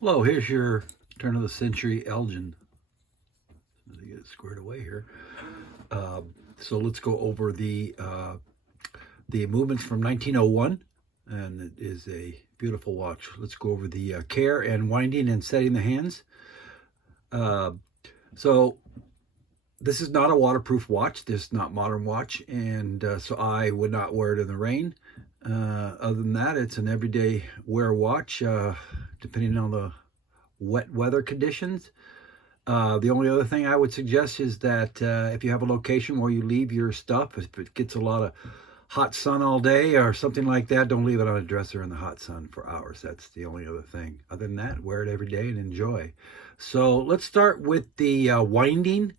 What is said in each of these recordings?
Hello, here's your turn of the century Elgin. Let me get it squared away here. Uh, so let's go over the movements from 1901, and it is a beautiful watch. Let's go over the care and winding and setting the hands. Uh, so this is not a waterproof watch. This is not modern watch, and so I would not wear it in the rain. Other than that, it's an everyday wear watch, depending on the wet weather conditions. The only other thing I would suggest is that if you have a location where you leave your stuff, if it gets a lot of hot sun all day or something like that, don't leave it on a dresser in the hot sun for hours. That's the only other thing. Other than that, wear it every day and enjoy. So let's start with the winding.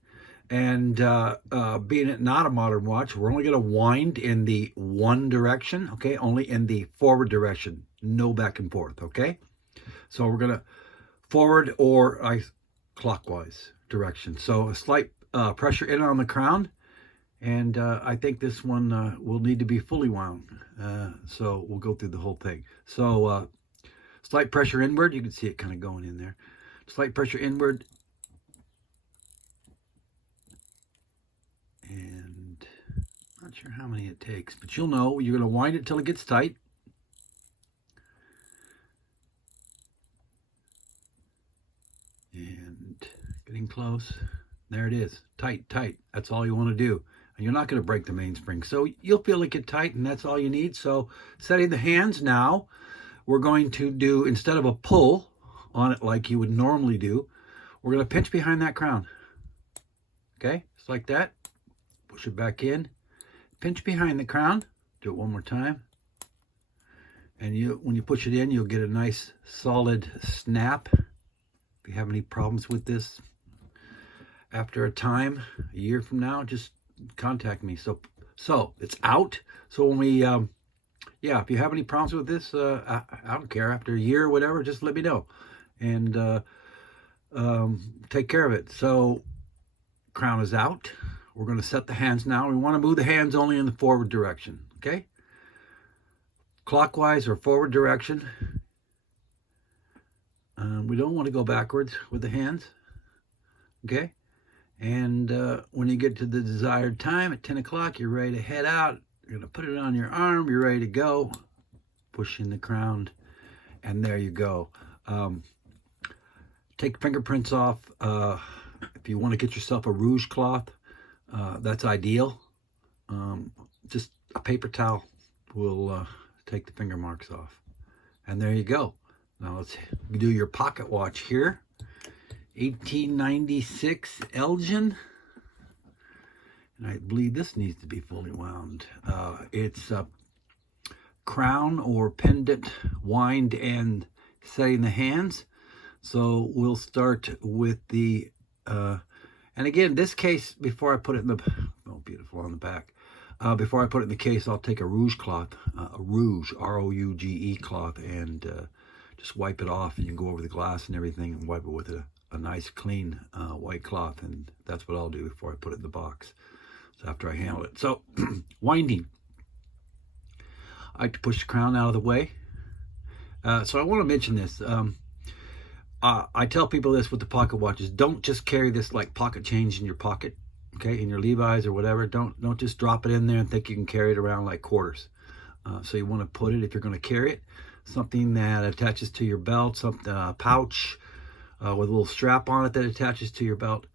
And being it not a modern watch, we're only going to wind in the one direction, okay? Only in the forward direction, no back and forth, okay? So we're going to forward or clockwise direction. So a slight pressure in on the crown, and I think this one will need to be fully wound. So we'll go through the whole thing. So slight pressure inward. You can see it kind of going in there. Slight pressure inward. And not sure how many it takes, but you'll know. You're going to wind it till it gets tight. And getting close. There it is. Tight, tight. That's all you want to do. And you're not going to break the mainspring. So you'll feel it get tight, and that's all you need. So setting the hands now, we're going to do, instead of a pull on it like you would normally do, we're going to pinch behind that crown. Okay? Just like that. Push it back in. Pinch behind the crown. Do it one more time. And when you push it in, you'll get a nice solid snap. If you have any problems with this after a time, a year from now, just contact me. So it's out. So when we, if you have any problems with this, I don't care. After a year or whatever, just let me know. And take care of it. So crown is out. We're going to set the hands now. We want to move the hands only in the forward direction, okay? Clockwise or forward direction. We don't want to go backwards with the hands, okay? And when you get to the desired time at 10 o'clock, you're ready to head out. You're going to put it on your arm. You're ready to go. Push in the crown, and there you go. Take fingerprints off. If you want to get yourself a rouge cloth, that's ideal. Just a paper towel will take the finger marks off. And there you go. Now let's do your pocket watch here. 1896 Elgin. And I believe this needs to be fully wound. It's a crown or pendant wind and setting the hands. So we'll start with the and again, this case, before I put it in the, oh, beautiful on the back. Before I put it in the case, I'll take a rouge cloth, a rouge, R-O-U-G-E cloth, and just wipe it off. And you can go over the glass and everything and wipe it with a nice, clean white cloth. And that's what I'll do before I put it in the box. So after I handle it. So, winding. I like to push the crown out of the way. So I want to mention this. I tell people this with the pocket watches. Don't just carry this like pocket change in your pocket, okay, in your Levi's or whatever. Don't just drop it in there and think you can carry it around like quarters. So you want to put it, if you're going to carry it, something that attaches to your belt, something pouch with a little strap on it that attaches to your belt.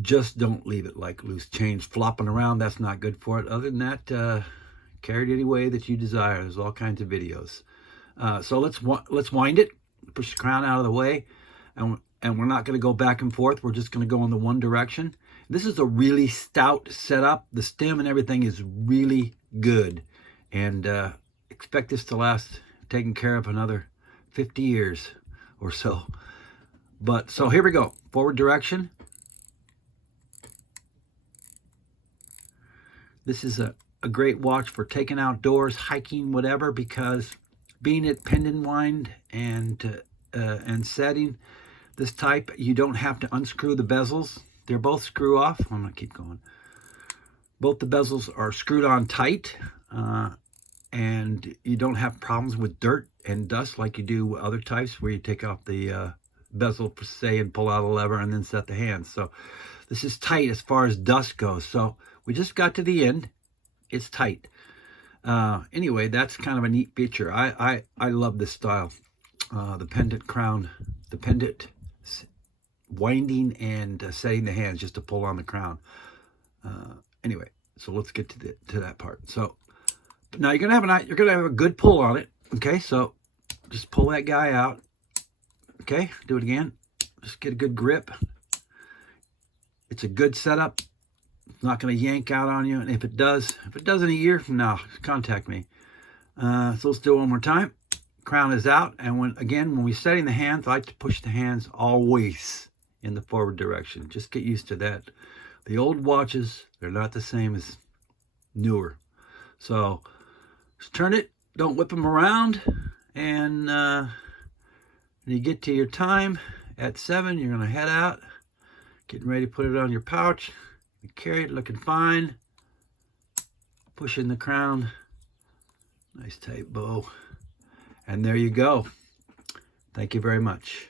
Just don't leave it like loose change flopping around. That's not good for it. Other than that, carry it any way that you desire. There's all kinds of videos. So let's wind it. Push the crown out of the way, and we're not going to go back and forth. We're just going to go in the one direction. This is a really stout setup. The stem and everything is really good, and expect this to last, taken care of, another 50 years or so. But so here we go. Forward direction. This is a great watch for taking outdoors, hiking, whatever, because being it pendant wind and setting this type, you don't have to unscrew the bezels. They're both screw off. I'm gonna keep going. Both the bezels are screwed on tight, and you don't have problems with dirt and dust like you do other types where you take off the bezel per se and pull out a lever and then set the hands. So this is tight as far as dust goes. So we just got to the end. It's tight. Anyway, that's kind of a neat feature. I love this style. The pendant crown, the pendant winding and setting the hands just to pull on the crown. Anyway, so let's get to that part. So now you're gonna have a good pull on it. Okay, so just pull that guy out. Okay, do it again. Just get a good grip. It's a good setup. It's not going to yank out on you. And if it does in a year from now, contact me. So let's do it one more time. Crown is out. And when we're setting the hands, I like to push the hands always in the forward direction. Just get used to that. The old watches, they're not the same as newer. So just turn it. Don't whip them around. And when you get to your time at 7, you're going to head out. Getting ready to put it on your pouch. You carry it looking fine. Pushing the crown. Nice tight bow. And there you go. Thank you very much.